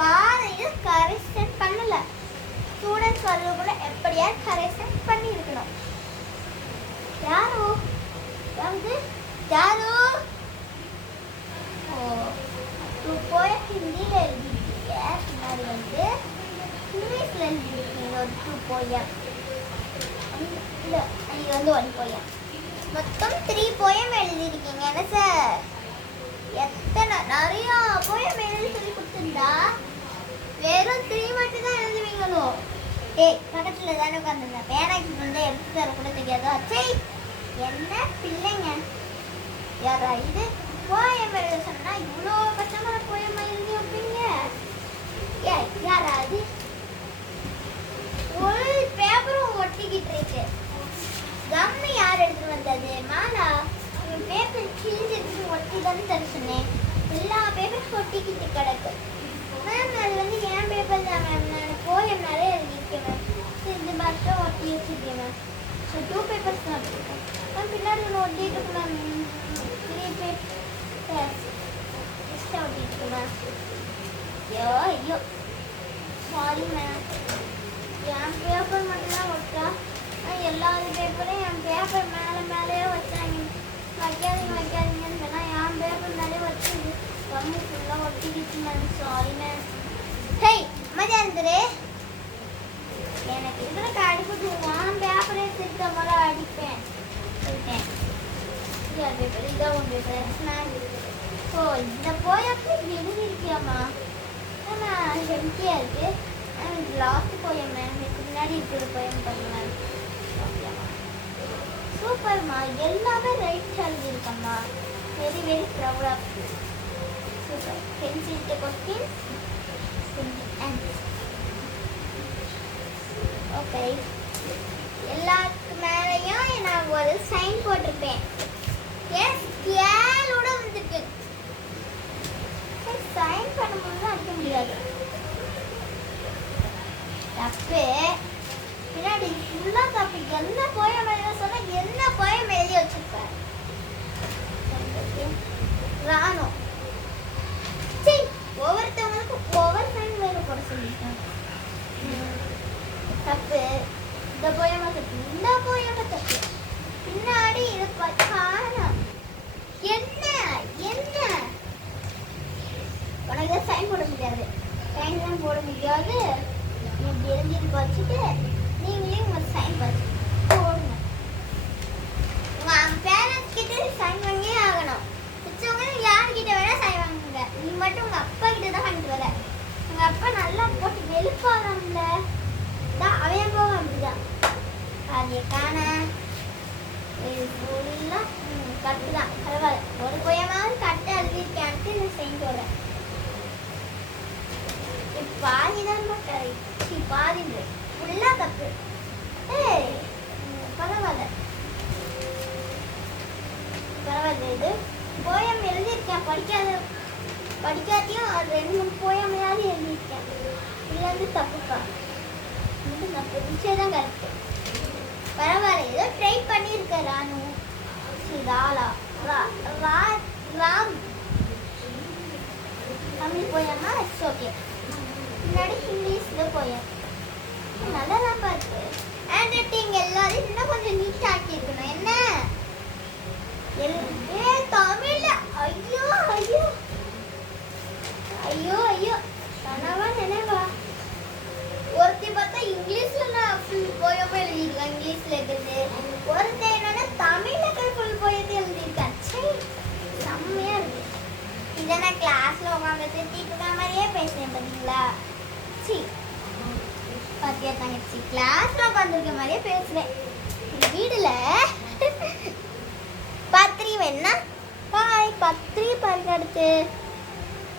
பாதையில் கரெக்ஷன் பண்ணல. ஸ்டூடெண்ட்ஸ் வரது கூட எப்படியா கரெக்ஷன் பண்ணியிருக்கணும். யாரோ வந்து யாரோ போய் ஹிந்தியில் எழுதிருக்கீங்க, பின்னாடி வந்து இங்கிலீஷில் எழுதிருக்கீங்க ஒரு 2 poem. இல்லை இது வந்து 1 poem. மொத்தம் 3 poem எழுதிருக்கீங்க. என்ன சார் எத்தனை நிறையா போயம் எழுதி சொல்லி கொடுத்துருந்தா வெறும் 3 மட்டும் தான் எழுதுவீங்களோ? பக்கத்தில் தானே உட்காந்துருந்தேன். பேனாக்கு வந்து எடுத்து தர கூட தெரியாதோ? சரி என்ன பிள்ளைங்க யாரா இது போயம் எழுத சொன்னா இவ்வளோ கஷ்டமான போயம் எழுதி வைப்பீங்க? யாரா அது ஒரு பேப்பரும் ஒட்டிக்கிட்டு இருக்கு. கம்மு யார் எடுத்துட்டு வந்தது? மாலா பேப்பர் கிழிஞ்சிருக்கு, ஒட்டி தானே தர சொன்னேன். எல்லா பேப்பரும் ஒட்டிக்கிட்டு கிடக்கு. மேம் அது வந்து என் பேப்பர் தான் மேம், நான் போயம் நிறைய எழுதியிருக்கேன் மேம். இந்த மட்டும் ஒட்டி வச்சுருக்கேன் மேம். ஸோ 2 papers தான் வச்சுருக்கேன் மேம். பின்னாடி ஒன்று ஒட்டிட்டு இருக்கு மேம். 3 papers எக்ஸ்ட்ரா ஒட்டிட்டு இருக்கு மேம். ஐயோ சாரி மேம், என் பேப்பர் மட்டும்தான் ஒட்டா. எல்லா பேப்பரையும் என் பேப்பர் மேலேயே வச்சாங்க. வைக்காதீங்கன்னு சொன்னால் என் பேப்பர் மேலே வச்சு கம்மி ஃபுல்லாக ஒட்டிக்கிச்சு மேம். Sorry ma'am. ஹேய் மதியா இருந்துரு, எனக்கு இருக்கிற அடிப்பட்டு உன் பேப்பரே திருத்த போல அடிப்பேன் சொல்லிட்டேன். பேப்பர் இதான் உன் பேப்பர் மேம். ஸோ இந்த போயப்போ எழுதியிருக்கியாம்மா? ஆனால் ஹெல்த்தியாக இருக்குது. மேம் லாஸ்ட் போயம் மேம், இதுக்கு முன்னாடி இருக்கிற போயம் பண்ண மேம். சூப்பர்மா, எல்லாமே ரைட் எழுதியிருக்கம்மா. Very very proud of you. Super. Pencil question okay. எல்லாத்துக்கு மேலேயும் நான் ஒரு சைன் போட்டிருப்பேன். எஸ் கேலோட வந்துருக்கு. சைன் பண்ணும்போது அடிக்க முடியாது. தப்பு பின்னாடி ஃபுல்லாக தப்பு. என்ன போயம் எழுத சொன்னால் என்ன போயம் எழுதி வச்சிருப்பேன்? ராணுவம். சரி ஒவ்வொருத்தவங்களுக்கும் ஒவ்வொரு சைன் வேறு போட சொல்லிட்டேன். தப்பு. இந்த போயமா தப்பு, இந்த போயமா தப்பு. பின்னாடி இது காரணம் என்ன என்ன? உனக்கு சைன் போட முடியாது. சைன் தான் போட முடியாது. நீ எழுதி வச்சுட்டு நீங்களே உங்க சைன் வச்சு போடுங்க. உங்க பேரண்ட்ஸ் கிட்ட சைன் வாங்கியே ஆகணும். மிச்சவங்க யார்கிட்ட வேணா சைன் வாங்குங்க. நீ மட்டும் உங்க அப்பா கிட்ட தான் வாங்கிட்டு வர. உங்க அப்பா நல்லா போட்டு வெளுப்பாகல தான் அவன் போக அப்படிதான். அது காண ஃபுல்லாக கட்டு தான். பரவாயில்ல, ஒரு போயமாவது கட்டு எழுதியிருக்கேன்ட்டு இந்த சைன் போடுறேன். பாதி தான் பாதி ஃபுல்லாக தப்பு. பரவாயில்ல பரவாயில்ல. இது போயம் எழுதியிருக்கேன். படிக்காட்டியும் 2-3 போயமையாவது எழுதியிருக்கேன். இது வந்து தப்புப்பா. இது தப்பு. நிச்சயம் தான் கரெக்டு. பரவாயில்ல, ஏதோ ட்ரை பண்ணியிருக்கேன். ராணு ராலா ராம் தமிழ் போயம்னா இட்ஸ் ஓகே. முன்னாடி இங்கிலீஷில் போயம் நல்லா தான் இருக்கு. ஹேண்ட் ரைட்டிங் எல்லாரும் இன்னும் கொஞ்சம் நீட்டாக ஆக்கியிருக்கணும். என்ன தமிழ்ல ஐயோ ஐயோ ஐயோ ஐயோ கனவா நினைவா. ஒருத்தி பார்த்தா இங்கிலீஷ்ல நான் ஃபுல் போயமே எழுதியிருக்கேன். இங்கிலீஷ்ல இருக்கிறது ஒருத்தர் என்னன்னா தமிழ்ல ஃபுல் போயத்தை எழுதியிருக்கேன். சரி செம்மையா இருக்கு. இதை நான் கிளாஸ்ல உட்காந்து திட்டிட்டு மாதிரியே பேசுறேன் பார்த்தீங்களா? சி பாத்தியா தங்கச்சி, கிளாஸ்ல உட்காந்துருக்க மாதிரியே பேசுவேன். வீடுல பத்திரி வேணா பாய் பத்திரி பாருங்க. அடுத்து